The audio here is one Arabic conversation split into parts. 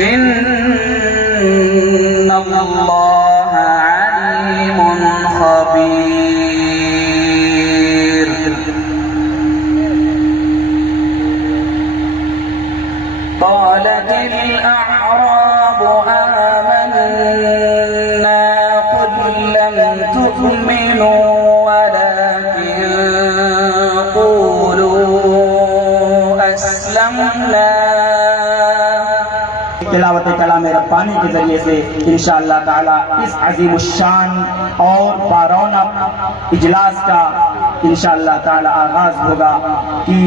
إن الله عليم خبير. قالت الأعراب آمنا قل لم تؤمنوا ولكن قولوا أسلمنا। तिलावत कलाम रब्बानी के जरिए से इंशाअल्लाह ताला इस अजीमुश्शान और बारौनक इजलास का इंशाअल्लाह ताला आगाज होगा कि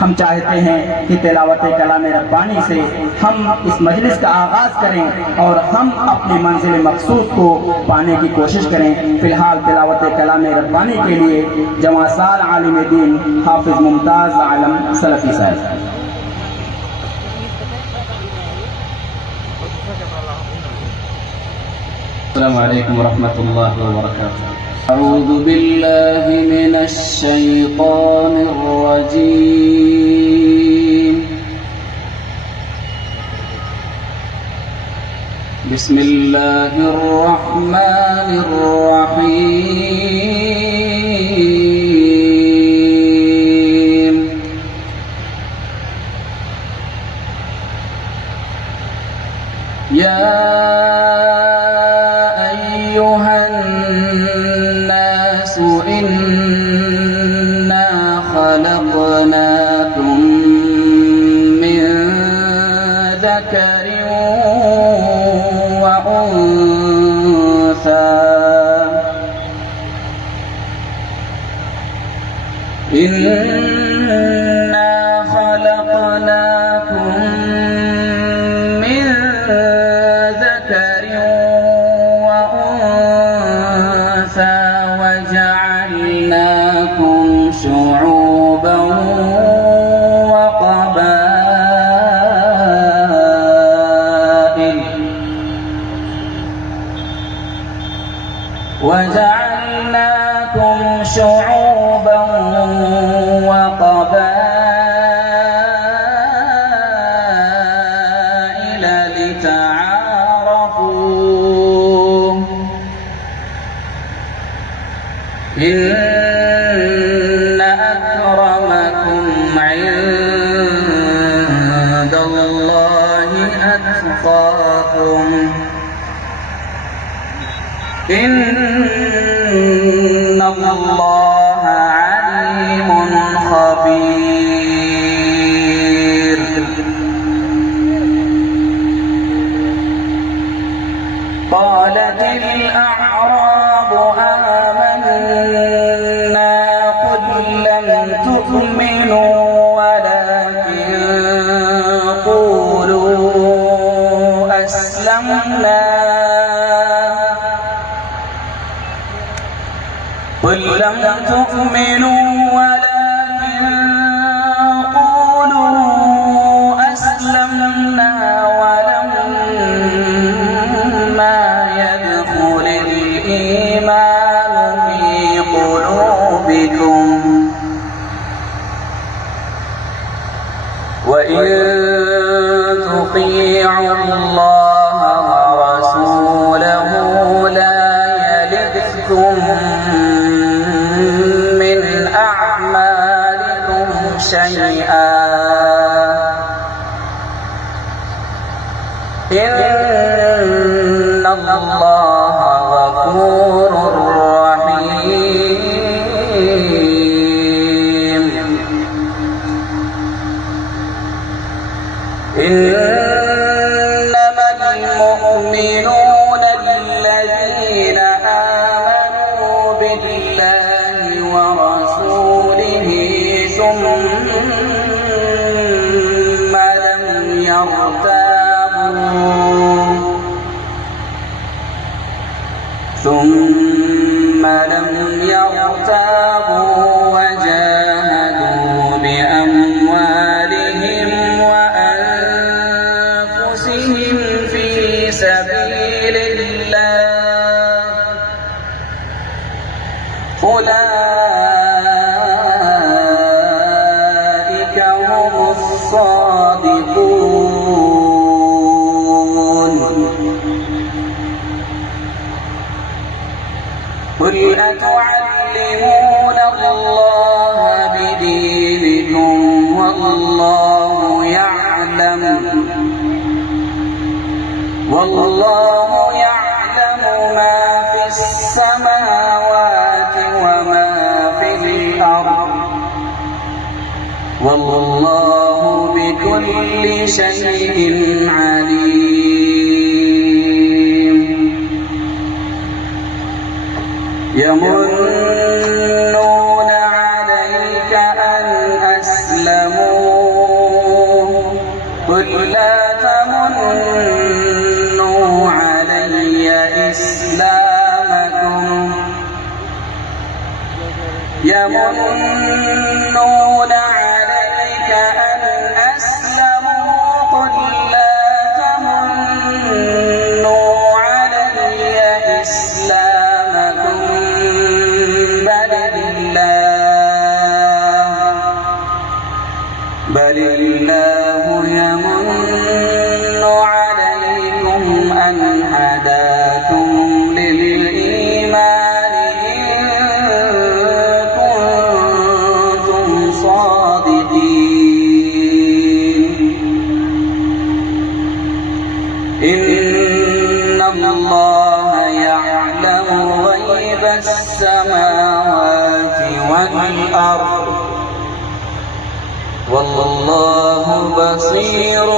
हम चाहते हैं कि तिलावत कलाम रब्बानी से हम इस मजलिस का आगाज करें और हम अपनी मंजिल मकसूद को पाने की कोशिश करें। फिलहाल तिलावत कलाम रब्बानी के लिए जवासार आलिम दीन हाफिज मुमताज आलम सलफी साहब। السلام عليكم ورحمة الله وبركاته. أعوذ بالله من الشيطان الرجيم. بسم الله الرحمن الرحيم. يا أيها الناس إنا خلقناكم من ذكر وأنثى إنا خلقناكم من ذكر وأنثى وجعلناكم شعوبا وقبائل لتعارفوا. إن أكرمكم عند الله أتقاكم. إن الله عليم خبير. قالت الأعراب آمنا قل لم تؤمنوا ولكن قولوا أسلمنا. قل لم تؤمنوا ولكن قولوا أسلمنا ولما يدخل الإيمان في قلوبكم وإن تطيعوا الله ورسوله لا يلدكم من أعمالكم شيئا. إن الله غفور رحيم. إنما المؤمنون الذين آمنوا بالله ورسوله ثم لم يرتابوا وجاهدوا بأموالهم وأنفسهم في سبيل الله أولئك هم الصادقون. والله يعلم ما في السماوات وما في الأرض والله بكل شيء عليم يمنون عليك أن أسلموا قل لا تمنوا علي إسلامكم يمنون عليك أن أسلموا قل لا تمنوا علي إسلامكم بل الله يمن عليكم أن هداكم للإيمان إن كنتم صادقين إن الله يعلم غيب السماوات والأرض والله بصير